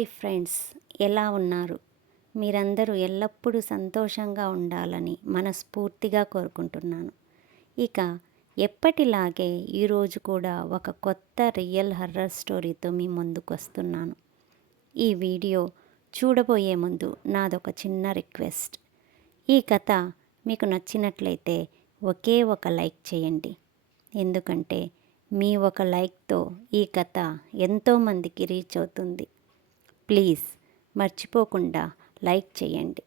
Hi friends, ఎలా ఉన్నారు? మీరందరూ ఎల్లప్పుడూ సంతోషంగా ఉండాలని మనస్ఫూర్తిగా కోరుకుంటున్నాను. ఇక ఎప్పటిలాగే ఈరోజు కూడా ఒక కొత్త రియల్ హర్రర్ స్టోరీతో మీ ముందుకు వస్తున్నాను. ఈ వీడియో చూడబోయే ముందు నాదొక చిన్న రిక్వెస్ట్. ఈ కథ మీకు నచ్చినట్లయితే ఒకే ఒక లైక్ చేయండి. ఎందుకంటే మీ ఒక లైక్తో ఈ కథ ఎంతోమందికి రీచ్ అవుతుంది. ప్లీజ్ మర్చిపోకుండా లైక్ చేయండి.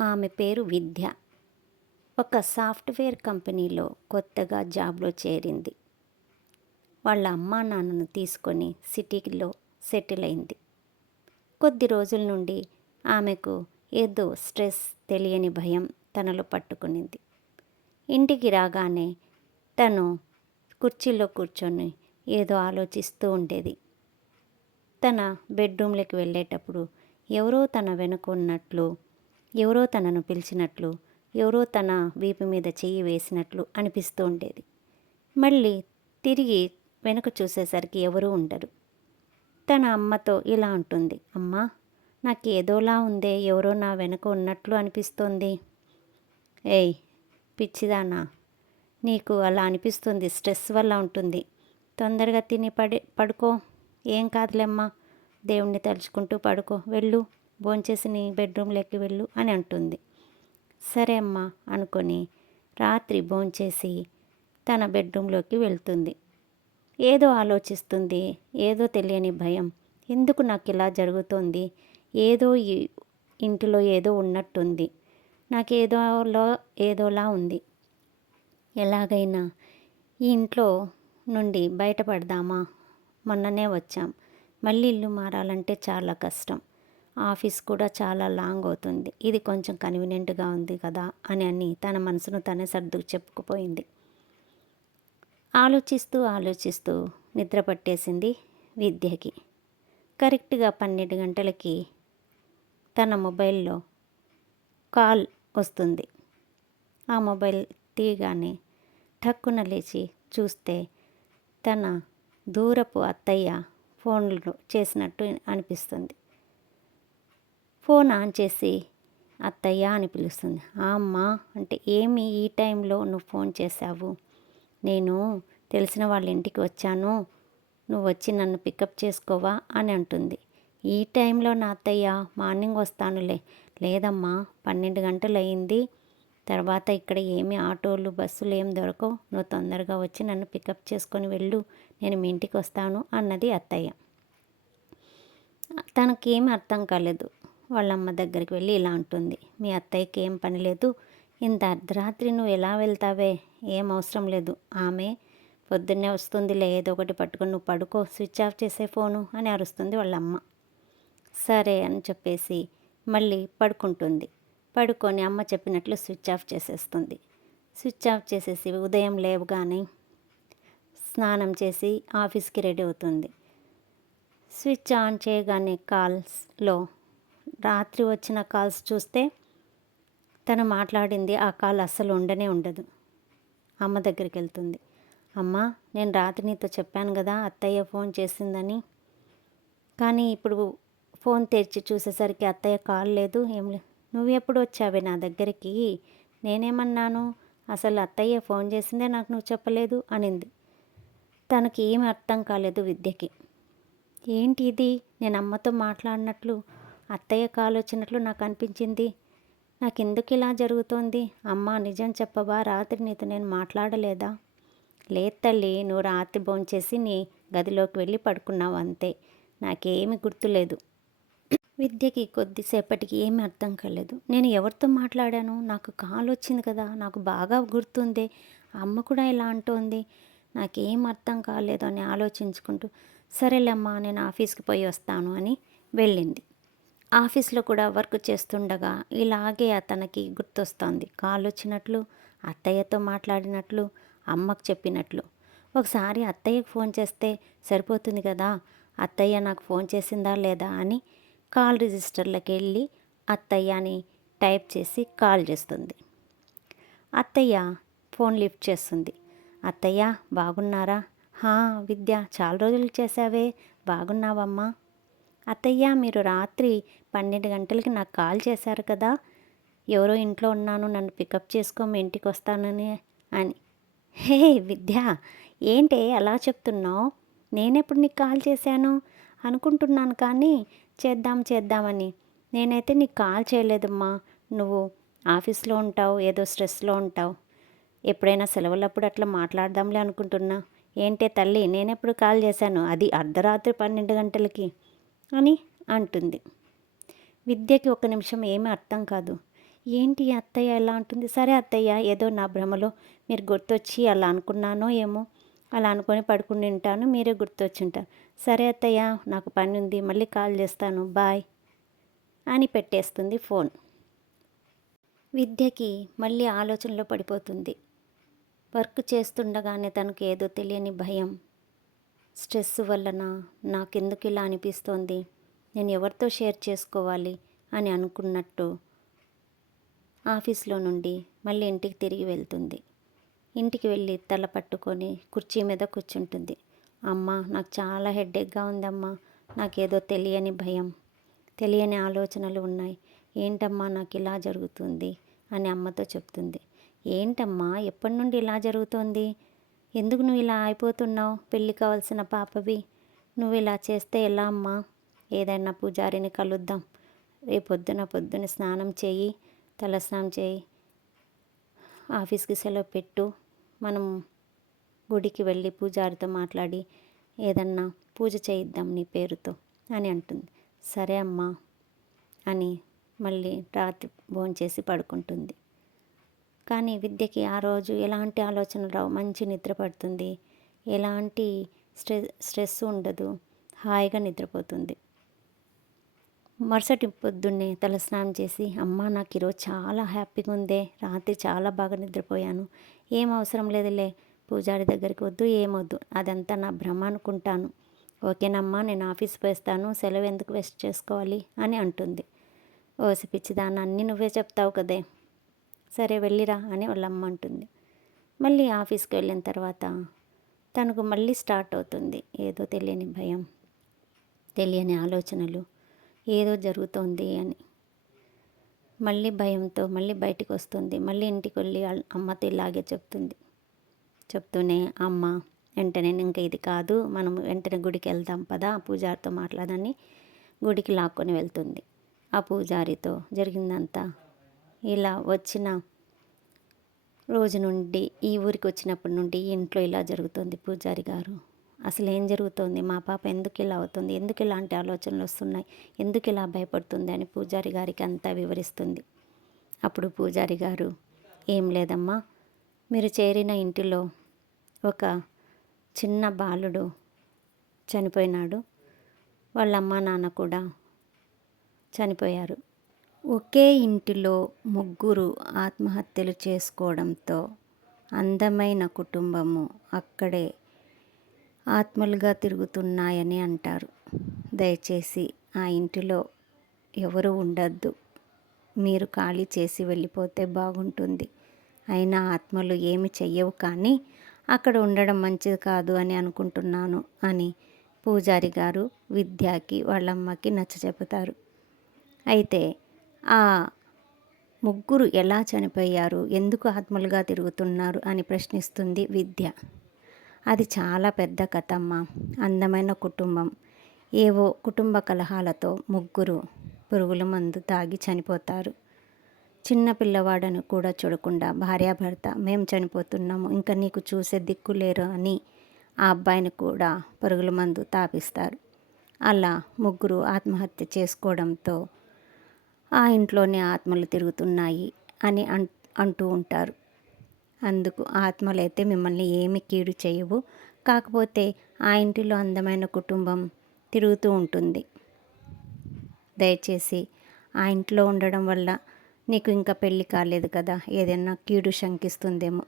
ఆమె పేరు విద్య. ఒక సాఫ్ట్వేర్ కంపెనీలో కొత్తగా జాబ్లో చేరింది. వాళ్ళ అమ్మా నాన్నను తీసుకొని సిటీలో సెటిల్ అయింది. కొద్ది రోజుల నుండి ఆమెకు ఏదో స్ట్రెస్, తెలియని భయం తనలో పట్టుకునింది. ఇంటికి రాగానే తను కుర్చీలో కూర్చొని ఏదో ఆలోచిస్తూ ఉండేది. తన బెడ్రూమ్లోకి వెళ్ళేటప్పుడు ఎవరో తన వెనుక ఉన్నట్లు, ఎవరో తనను పిలిచినట్లు, ఎవరో తన వీపు మీద చెయ్యి వేసినట్లు అనిపిస్తూ ఉండేది. మళ్ళీ తిరిగి వెనుక చూసేసరికి ఎవరూ ఉండరు. తన అమ్మతో ఇలా అంటుంది, అమ్మా, నాకు ఏదోలా ఉందే, ఎవరో నా వెనుక ఉన్నట్లు అనిపిస్తోంది. ఏయ్ పిచ్చిదానా, నీకు అలా అనిపిస్తుంది, స్ట్రెస్ వల్ల ఉంటుంది. తొందరగా తిని పడుకో, ఏం కాదులేమ్మా, దేవుణ్ణి తలుచుకుంటూ పడుకో, వెళ్ళు, భోంచేసి నీ బెడ్రూమ్లోకి వెళ్ళు అని అంటుంది. సరే అమ్మా అనుకొని రాత్రి భోంచేసి తన బెడ్రూమ్లోకి వెళ్తుంది. ఏదో ఆలోచిస్తుంది, ఏదో తెలియని భయం, ఎందుకు నాకు ఇలా జరుగుతోంది, ఏదో ఈ ఇంటిలో ఏదో ఉన్నట్టుంది, ఏదోలా ఉంది, ఎలాగైనా ఈ ఇంట్లో నుండి బయటపడదామా, మొన్ననే వచ్చాం, మళ్ళీ ఇల్లు మారాలంటే చాలా కష్టం, ఆఫీస్ కూడా చాలా లాంగ్ అవుతుంది, ఇది కొంచెం కన్వీనియంట్గా ఉంది కదా అని తన మనసును తనే సర్దుకు చెప్పుకుపోయింది. ఆలోచిస్తూ నిద్ర పట్టేసింది విద్యకి. కరెక్ట్గా 12 గంటలకి తన మొబైల్లో కాల్ వస్తుంది. ఆ మొబైల్ తీయగానే ఠక్కున లేచి చూస్తే తన దూరపు అత్తయ్య ఫోన్లు చేసినట్టు అనిపిస్తుంది. ఫోన్ ఆన్ చేసి అత్తయ్య అని పిలుస్తుంది. అమ్మా అంటే, ఏమి ఈ టైంలో నువ్వు ఫోన్ చేశావు? నేను తెలిసిన వాళ్ళ ఇంటికి వచ్చాను, నువ్వు వచ్చి నన్ను పికప్ చేసుకోవా అని అంటుంది. ఈ టైంలో నా అత్తయ్య, మార్నింగ్ వస్తానులే. లేదమ్మా, 12 గంటలు అయింది, తర్వాత ఇక్కడ ఏమి ఆటోలు బస్సులు ఏం దొరకవు, నువ్వు తొందరగా వచ్చి నన్ను పికప్ చేసుకొని వెళ్ళు, నేను మీ ఇంటికి వస్తాను అన్నది అత్తయ్య. తనకేమీ అర్థం కాలేదు. వాళ్ళమ్మ దగ్గరికి వెళ్ళి ఇలా అంటుంది, మీ అత్తయ్యకి ఏం పని లేదు, ఇంత అర్ధరాత్రి నువ్వు ఎలా వెళ్తావే, ఏం అవసరం లేదు, ఆమె పొద్దున్నే వస్తుందిలే, ఏదో ఒకటి పట్టుకొని నువ్వు పడుకో, స్విచ్ ఆఫ్ చేసే ఫోను అని అరుస్తుంది వాళ్ళమ్మ. సరే అని చెప్పేసి మళ్ళీ పడుకుంటుంది. పడుకొని అమ్మ చెప్పినట్లు స్విచ్ ఆఫ్ చేసేస్తుంది. స్విచ్ ఆఫ్ చేసేసి ఉదయం లేవగానే స్నానం చేసి ఆఫీస్కి రెడీ అవుతుంది. స్విచ్ ఆన్ చేయగానే కాల్స్లో రాత్రి వచ్చిన కాల్స్ చూస్తే తను మాట్లాడింది ఆ కాల్ అస్సలు ఉండదు. అమ్మ దగ్గరికి వెళ్తుంది. అమ్మ, నేను రాత్రి నీతో చెప్పాను కదా అత్తయ్య ఫోన్ చేసిందని, కానీ ఇప్పుడు ఫోన్ తెరిచి చూసేసరికి అత్తయ్య కాల్ లేదు, ఏం లేదు. నువ్వు ఎప్పుడు వచ్చావే నా దగ్గరికి, నేనేమన్నాను, అసలు అత్తయ్య ఫోన్ చేసిందే నాకు నువ్వు చెప్పలేదు అనింది. తనకి ఏమి అర్థం కాలేదు విద్యకి. ఏంటి ఇది, నేను అమ్మతో మాట్లాడినట్లు అత్తయ్య కాల్ వచ్చినట్లు నాకు అనిపించింది, నాకెందుకు ఇలా జరుగుతోంది, అమ్మ నిజం చెప్పవా, రాత్రి నీతో నేను మాట్లాడలేదా? లేదు తల్లి, నువ్వు రాత్రి భోంచేసి నీ గదిలోకి వెళ్ళి పడుకున్నావు అంతే, నాకేమీ గుర్తులేదు. విద్యకి కొద్దిసేపటికి ఏమీ అర్థం కాలేదు. నేను ఎవరితో మాట్లాడాను, నాకు కాల్ వచ్చింది కదా, నాకు బాగా గుర్తుంది, అమ్మ కూడా ఇలా అంటోంది, నాకేం అర్థం కాలేదు అని ఆలోచించుకుంటూ సరేలేమ్మా నేను ఆఫీస్కి పోయి వస్తాను అని వెళ్ళింది. ఆఫీస్లో కూడా వర్క్ చేస్తుండగా ఇలాగే అతనికి గుర్తొస్తోంది, కాల్ వచ్చినట్లు, అత్తయ్యతో మాట్లాడినట్లు, అమ్మకు చెప్పినట్లు. ఒకసారి అత్తయ్యకు ఫోన్ చేస్తే సరిపోతుంది కదా, అత్తయ్య నాకు ఫోన్ చేసిందా లేదా అని కాల్ రిజిస్టర్లోకి వెళ్ళి అత్తయ్య అని టైప్ చేసి కాల్ చేస్తుంది. అత్తయ్య ఫోన్ లిఫ్ట్ చేస్తుంది. అత్తయ్య బాగున్నారా? విద్య, చాలా రోజులు చేసావే, బాగున్నావమ్మా? అత్తయ్య మీరు రాత్రి 12 గంటలకి నాకు కాల్ చేశారు కదా, ఎవరో ఇంట్లో ఉన్నాను నన్ను పికప్ చేసుకో మీ ఇంటికి వస్తానని అని. హే విద్య, ఏంటే అలా చెప్తున్నావు? నేనెప్పుడు నీకు కాల్ చేశాను అనుకుంటున్నాను కానీ చేద్దామని. నేనైతే నీకు కాల్ చేయలేదమ్మా. నువ్వు ఆఫీస్లో ఉంటావు, ఏదో స్ట్రెస్లో ఉంటావు. ఎప్పుడైనా సెలవులప్పుడు అట్లా మాట్లాడదాంలే అనుకుంటున్నా. ఏంటే తల్లి, నేనెప్పుడు కాల్ చేశాను, అది అర్ధరాత్రి 12 గంటలకి అని అంటుంది. విద్యకి ఒక నిమిషం ఏమీ అర్థం కాదు. ఏంటి అత్తయ్య ఎలా అంటుంది? సరే అత్తయ్య, ఏదో నా భ్రమలో మీరు గుర్తొచ్చి అలా అనుకున్నానో ఏమో, అలా అనుకొని పడుకుని ఉంటాను, మీరే గుర్తొచ్చుంటారు. సరే అత్తయ్య, నాకు పని ఉంది, మళ్ళీ కాల్ చేస్తాను, బాయ్ అని పెట్టేస్తుంది ఫోన్. విద్యకి మళ్ళీ ఆలోచనలో పడిపోతుంది. వర్క్ చేస్తుండగానే తనకు ఏదో తెలియని భయం, స్ట్రెస్ వలన నాకెందుకు ఇలా అనిపిస్తోంది, నేను ఎవరితో షేర్ చేసుకోవాలి అని అనుకున్నట్టు ఆఫీస్లో నుండి మళ్ళీ ఇంటికి తిరిగి వెళ్తుంది. ఇంటికి వెళ్ళి తల పట్టుకొని కుర్చీ మీద కూర్చుంటుంది. అమ్మ, నాకు చాలా హెడేక్గా ఉందమ్మా. నాకేదో తెలియని భయం, తెలియని ఆలోచనలు ఉన్నాయి. ఏంటమ్మా నాకు ఇలా జరుగుతుంది అని అమ్మతో చెప్తుంది. ఏంటమ్మా, ఎప్పటి నుండి ఇలా జరుగుతోంది? ఎందుకు నువ్వు ఇలా అయిపోతున్నావు? పెళ్ళి కావాల్సిన పాపవి, నువ్వు ఇలా చేస్తే ఎలా అమ్మా? ఏదైనా పూజారిని కలుద్దాం. పొద్దున స్నానం చేయి, తలస్నానం చేయి, ఆఫీస్కి సెలవు పెట్టు, మనం గుడికి వెళ్ళి పూజారితో మాట్లాడి ఏదన్నా పూజ చేయిద్దాం నీ పేరుతో అని అంటుంది. సరే అమ్మా అని మళ్ళీ రాత్రి భోంచేసి పడుకుంటుంది. కానీ విద్యకి ఆ రోజు ఎలాంటి ఆలోచనలు రావు. మంచి నిద్ర పడుతుంది, ఎలాంటి స్ట్రెస్ ఉండదు, హాయిగా నిద్రపోతుంది. మరుసటి పొద్దున్నే తలస్నానం చేసి, అమ్మ నాకు ఈరోజు చాలా హ్యాపీగా ఉందే, రాత్రి చాలా బాగా నిద్రపోయాను, ఏం అవసరం లేదులే, పూజారి దగ్గరికి వద్దు, ఏమొద్దు, అదంతా నా భ్రమ అనుకుంటాను, ఓకేనమ్మా నేను ఆఫీస్ పోయిస్తాను, సెలవు ఎందుకు వేస్ట్ చేసుకోవాలి అని అంటుంది. ఓసి పిచ్చిదాన్ని, అన్నీ నువ్వే చెప్తావు కదే, సరే వెళ్ళిరా అని వాళ్ళమ్మ అంటుంది. మళ్ళీ ఆఫీస్కి వెళ్ళిన తర్వాత తనకు మళ్ళీ స్టార్ట్ అవుతుంది ఏదో తెలియని భయం, తెలియని ఆలోచనలు, ఏదో జరుగుతోంది అని. మళ్ళీ భయంతో మళ్ళీ బయటికి వస్తుంది. మళ్ళీ ఇంటికి వెళ్ళి అమ్మతో ఇలాగే చెప్తూనే అమ్మ వెంటనే ఇంకా ఇది కాదు, మనం వెంటనే గుడికి వెళ్దాం పదా, పూజారితో మాట్లాడని గుడికి లాక్కొని వెళ్తుంది. ఆ పూజారితో జరిగిందంతా, ఇలా వచ్చిన రోజు నుండి, ఈ ఊరికి వచ్చినప్పటి నుండి ఇంట్లో ఇలా జరుగుతుంది పూజారి గారు, అసలు ఏం జరుగుతుంది, మా పాప ఎందుకు ఇలా అవుతుంది, ఎందుకు ఇలాంటి ఆలోచనలు వస్తున్నాయి, ఎందుకు ఇలా భయపడుతుంది అని పూజారి గారికి అంతా వివరిస్తుంది. అప్పుడు పూజారి గారు, ఏం లేదమ్మా, మీరు చేరిన ఇంటిలో ఒక చిన్న బాలుడు చనిపోయినాడు, వాళ్ళ అమ్మ నాన్న కూడా చనిపోయారు. ఒకే ఇంటిలో ముగ్గురు ఆత్మహత్యలు చేసుకోవడంతో అందమైన కుటుంబము అక్కడే ఆత్మలుగా తిరుగుతున్నాయని అంటారు. దయచేసి ఆ ఇంటిలో ఎవరు ఉండద్దు, మీరు ఖాళీ చేసి వెళ్ళిపోతే బాగుంటుంది. అయినా ఆత్మలు ఏమి చెయ్యవు, కానీ అక్కడ ఉండడం మంచిది కాదు అని అనుకుంటున్నాను అని పూజారి గారు విద్యకి వాళ్ళమ్మకి నచ్చచెబుతారు. అయితే ఆ ముగ్గురు ఎలా చనిపోయారు, ఎందుకు ఆత్మలుగా తిరుగుతున్నారు అని ప్రశ్నిస్తుంది విద్య. అది చాలా పెద్ద కథమ్మ. అందమైన కుటుంబం, ఏవో కుటుంబ కలహాలతో ముగ్గురు పురుగుల మందు తాగి చనిపోతారు. చిన్న పిల్లవాడను కూడా చూడకుండా భార్యాభర్త మేము చనిపోతున్నాము, ఇంకా నీకు చూసే దిక్కు లేరు అని ఆ అబ్బాయిని కూడా పురుగుల మందు తాపిస్తారు. అలా ముగ్గురు ఆత్మహత్య చేసుకోవడంతో ఆ ఇంట్లోనే ఆత్మలు తిరుగుతున్నాయి అని అంటూ ఉంటారు. అందుకు ఆత్మలైతే మిమ్మల్ని ఏమి కీడు చేయవు, కాకపోతే ఆ ఇంటిలో అందమైన కుటుంబం తిరుగుతూ ఉంటుంది. దయచేసి ఆ ఇంట్లో ఉండడం వల్ల నీకు ఇంకా పెళ్ళి కాలేదు కదా, ఏదైనా కీడు శంకిస్తుందేమో,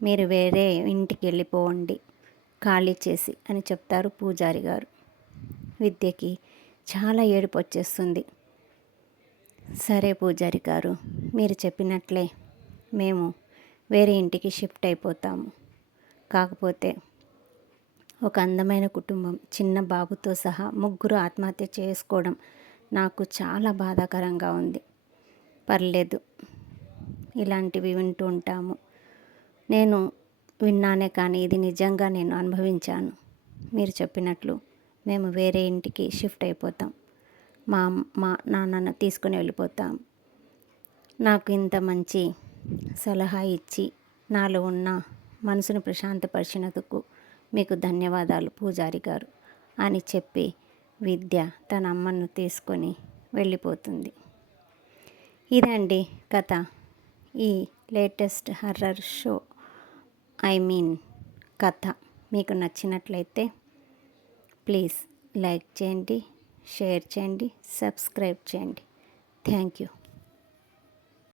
మీరు వేరే ఇంటికి వెళ్ళిపోండి ఖాళీ చేసి అని చెప్తారు పూజారి గారు. విద్యకి చాలా ఏడుపు వచ్చేస్తుంది. సరే పూజారి గారు, మీరు చెప్పినట్లే మేము వేరే ఇంటికి షిఫ్ట్ అయిపోతాము, కాకపోతే ఒక అందమైన కుటుంబం చిన్న బాబుతో సహా ముగ్గురు ఆత్మహత్య చేసుకోవడం నాకు చాలా బాధాకరంగా ఉంది. పర్లేదు, ఇలాంటివి వింటూ ఉంటాము. నేను విన్నానే కానీ ఇది నిజంగా నేను అనుభవించాను. మీరు చెప్పినట్లు మేము వేరే ఇంటికి షిఫ్ట్ అయిపోతాం. మా నాన్నను తీసుకుని వెళ్ళిపోతాం. నాకు ఇంత మంచి సలహా ఇచ్చి నాలో ఉన్న మనసును ప్రశాంతపరిచినందుకు మీకు ధన్యవాదాలు పూజారి గారు అని చెప్పి విద్య తన అమ్మను తీసుకొని వెళ్ళిపోతుంది. ఇదండి కథ. ఈ లేటెస్ట్ హర్రర్ షో కథ మీకు నచ్చినట్లయితే ప్లీజ్ లైక్ చేయండి, షేర్ చేయండి, సబ్స్క్రైబ్ చేయండి. Thank you.